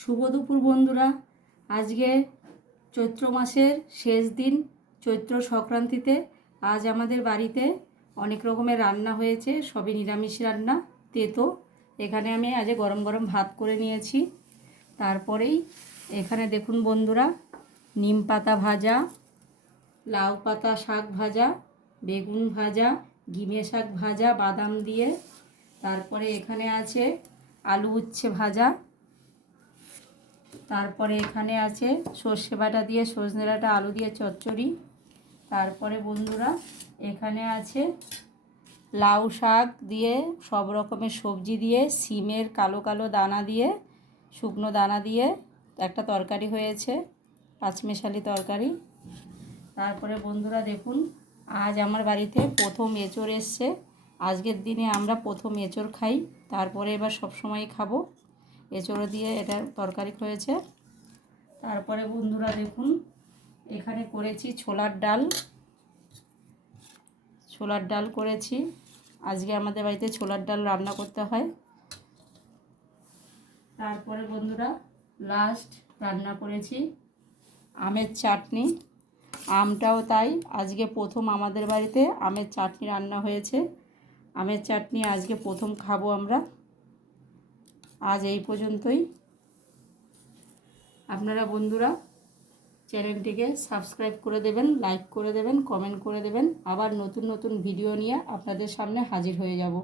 শুভ দুপুর বন্ধুরা। আজকে চৈত্র মাসের শেষ দিন, চৈত্র সংক্রান্তিতে আজ আমাদের বাড়িতে অনেক রকমের রান্না হয়েছে, সবই নিরামিষ রান্না। তেতো এখানে আমি আজ গরম গরম ভাত করে নিয়েছি। তারপরেই এখানে দেখুন বন্ধুরা, নিম পাতা ভাজা, লাউ পাতা শাক ভাজা, বেগুন ভাজা, গিমে শাক ভাজা বাদাম দিয়ে। তারপরে এখানে আছে আলু উচ্ছে ভাজা। তারপরে এখানে আছে সর্ষে বাটা দিয়ে সজনে ডাঁটা আলু দিয়ে চচ্চড়ি। তারপরে বন্ধুরা এখানে আছে লাউ শাক দিয়ে সব রকমের সবজি দিয়ে সিমের কালো কালো দানা দিয়ে শুকনো দানা দিয়ে একটা তরকারি হয়েছে, পাঁচমেশালি তরকারি। তারপরে বন্ধুরা দেখুন, আজ আমার বাড়িতে প্রথম এঁচোড় এসছে। আজকের দিনে আমরা প্রথম এঁচোড় খাই, তারপরে এবার সবসময় খাবো। এঁচোড় দিয়ে এটা তরকারি হয়েছে। তারপরে বন্ধুরা দেখুন, এখানে করেছি ছোলার ডাল করেছি। আজকে আমাদের বাড়িতে ছোলার ডাল রান্না করতে হয়। তারপরে বন্ধুরা লাস্ট রান্না করেছি আমের চাটনি। আমটাও তাই, আজকে প্রথম আমাদের বাড়িতে আমের চাটনি রান্না হয়েছে। আমের চাটনি আজকে প্রথম খাবো আমরা। আজ এই পর্যন্তই। আপনারা বন্ধুরা চ্যানেলটিকে সাবস্ক্রাইব করে দেবেন, লাইক করে দেবেন, কমেন্ট করে দেবেন। আবার নতুন নতুন ভিডিও নিয়ে আপনাদের সামনে হাজির হয়ে যাব।